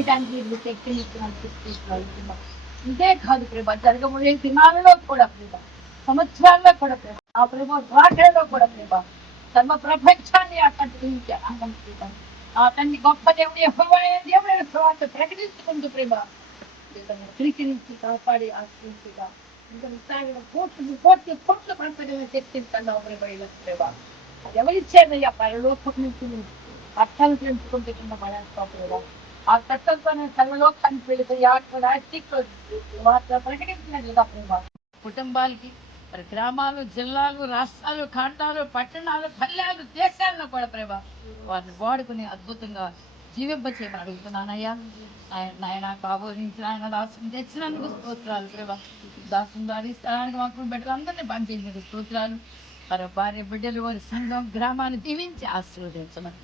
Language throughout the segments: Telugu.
చేయడానికి వీళ్ళు శక్తిని ఇస్తున్నారు. ఇంతే కాదు ప్రభా, జరగబోయే దినాలలో కూడా ప్రభా, సంవత్సరాల్లో కూడా ప్రభా, ఆ ప్రభా రాకడలో కూడా ప్రభా, సర్వ ప్రపంచాన్ని అతన్ని అతన్ని గొప్ప దేవుడు యెహోవాయే దేవుడైన తర్వాత ప్రకటించుకుంటూ ప్రభా స్వీకరించి కాపాడి ఆశ్రయించగా ఇంకా విస్తారంగా కోట్లు పంచగల శక్తిస్తున్నావు ప్రభా ఇలా ప్రభా. అది ఎవరిచ్చారయ్యా? పరలోకం నుంచి కష్టాలు పెంచుకుంటే కింద పడేస్తావు ప్రభా. ఆ కష్టంతోనే సర్వలోకానికి వెళితే మాత్రం ప్రకటించినది కదా ప్రభా. కుటుంబాలకి మరి గ్రామాలు, జిల్లాలు, రాష్ట్రాలు, ఖండాలు, పట్టణాలు, పల్లెలు, దేశాలను కూడా ప్రభా వారిని వాడుకుని అద్భుతంగా జీవింపచేయమని అడుగుతున్నానయ్యా. నాయన కాబోధించిన ఆయన దాసుని తెచ్చినందుకు స్తోత్రాలు ప్రభా. దాసుని దాని స్థలానికి మాకు బిడ్డలందరినీ పంపించినందుకు స్తోత్రాలు. మరి భార్య బిడ్డలు వారి సంఘం గ్రామాన్ని దీవించి ఆశీర్వదించమని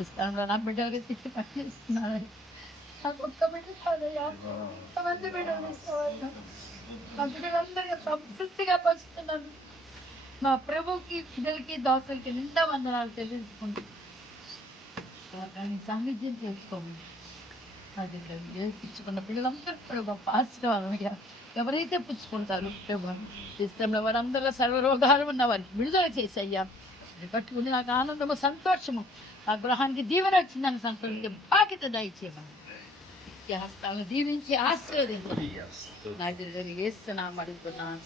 ఈ స్థలంలో నా బిడ్డలకి తిట్టి పట్టిస్తున్నాను. నాకు ఒక్క బిడ్డ కాదయ్యా, ఎంతమంది బిడ్డలు ఇస్తావయ్యా. నా బిడ్డలందరికీ సంతృప్తిగా పంచుతున్నాను. మా ప్రభుకి బిడ్డలకి దాసులకి నిండా వందనాలు చెల్లించుకుంటూ దాన్ని సాన్నిధ్యం చేసుకోమని అది పుచ్చుకున్న పిల్లలందరూ కూడా గొప్ప ఆశీర్వాదం అయ్యా. ఎవరైతే పుచ్చుకుంటారో ప్రభా ఇష్టంలో వారందరూ సర్వరోగాలు ఉన్న వారికి విడుదల చేసయ్యా. కట్టుకుని నాకు ఆనందము, సంతోషము, ఆ గృహానికి దీవెన వచ్చిందని సంతోషించే బాధ్యత దయచేయమని హస్తాలను దీవించి ఆశీర్వదించమని నాకు జరిగేస్తున్నాం అడుగుతున్నాను.